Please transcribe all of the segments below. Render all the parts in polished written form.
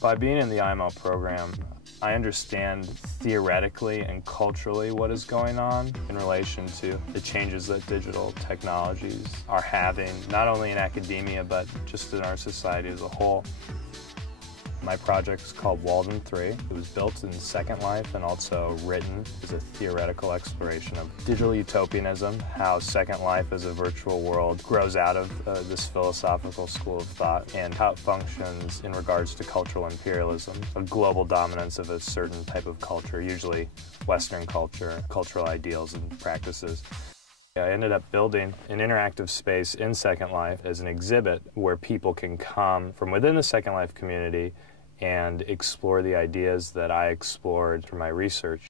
By being in the IML program, I understand theoretically and culturally what is going on in relation to the changes that digital technologies are having, not only in academia, but just in our society as a whole. My project is called Walden III. It was built in Second Life and also written as a theoretical exploration of digital utopianism, how Second Life as a virtual world grows out of this philosophical school of thought, and how it functions in regards to cultural imperialism, a global dominance of a certain type of culture, usually Western culture, cultural ideals and practices. I ended up building an interactive space in Second Life as an exhibit where people can come from within the Second Life community and explore the ideas that I explored through my research.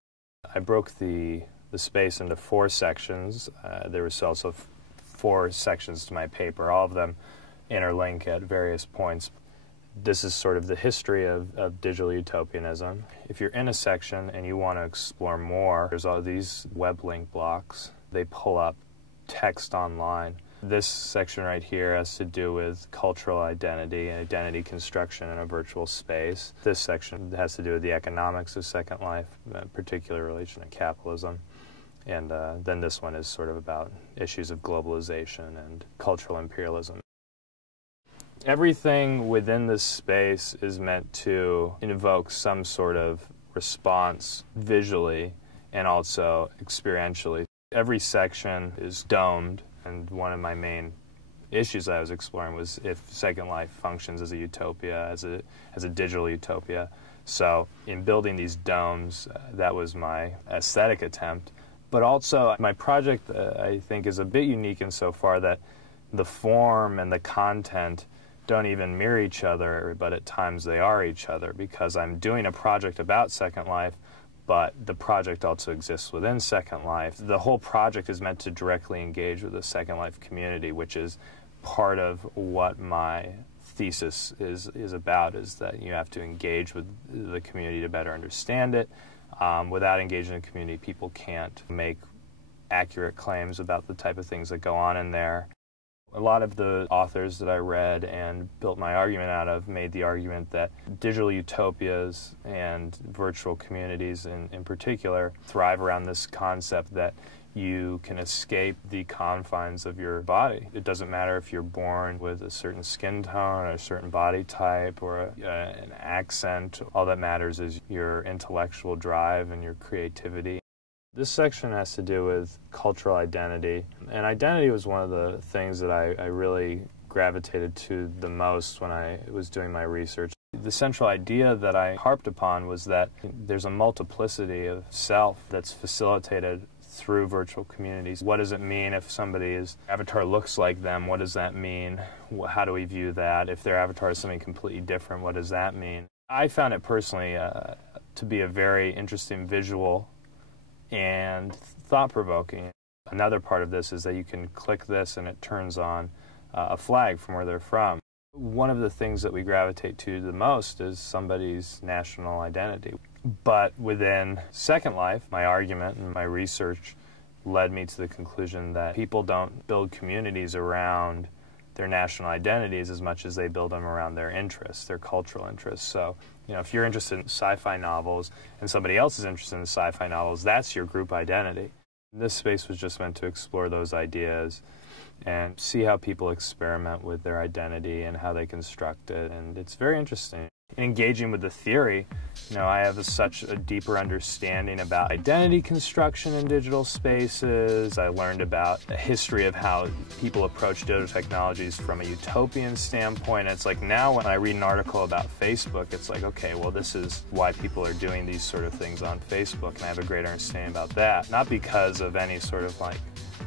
I broke the space into 4 sections. There was also 4 sections to my paper. All of them interlink at various points. This is sort of the history of digital utopianism. If you're in a section and you want to explore more, there's all these web link blocks. They pull up text online. This section right here has to do with cultural identity and identity construction in a virtual space. This section has to do with the economics of Second Life, in particular relation to capitalism. And then this one is sort of about issues of globalization and cultural imperialism. Everything within this space is meant to invoke some sort of response visually and also experientially. Every section is domed, and one of my main issues I was exploring was if Second Life functions as a utopia, as a digital utopia. So in building these domes, that was my aesthetic attempt. But also my project, I think, is a bit unique insofar that the form and the content don't even mirror each other, but at times they are each other, because I'm doing a project about Second Life, but the project also exists within Second Life. The whole project is meant to directly engage with the Second Life community, which is part of what my thesis is about, is that you have to engage with the community to better understand it. Without engaging the community, people can't make accurate claims about the type of things that go on in there. A lot of the authors that I read and built my argument out of made the argument that digital utopias and virtual communities in particular thrive around this concept that you can escape the confines of your body. It doesn't matter if you're born with a certain skin tone or a certain body type or an accent. All that matters is your intellectual drive and your creativity. This section has to do with cultural identity, and identity was one of the things that I really gravitated to the most when I was doing my research. The central idea that I harped upon was that there's a multiplicity of self that's facilitated through virtual communities. What does it mean if somebody's avatar looks like them? What does that mean? How do we view that? If their avatar is something completely different, what does that mean? I found it personally to be a very interesting visual and thought-provoking. Another part of this is that you can click this and it turns on a flag from where they're from. One of the things that we gravitate to the most is somebody's national identity. But within Second Life, my argument and my research led me to the conclusion that people don't build communities around their national identities as much as they build them around their interests, their cultural interests. So, you know, if you're interested in sci-fi novels and somebody else is interested in sci-fi novels, that's your group identity. This space was just meant to explore those ideas and see how people experiment with their identity and how they construct it, and it's very interesting. In engaging with the theory, you know, I have such a deeper understanding about identity construction in digital spaces. I learned about the history of how people approach digital technologies from a utopian standpoint. It's like now when I read an article about Facebook, it's like, okay, well, this is why people are doing these sort of things on Facebook, and I have a greater understanding about that. Not because of any sort of like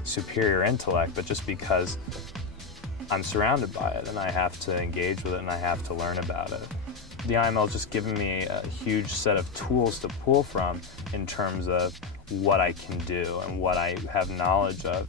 superior intellect, but just because I'm surrounded by it and I have to engage with it and I have to learn about it. The IML has just given me a huge set of tools to pull from in terms of what I can do and what I have knowledge of.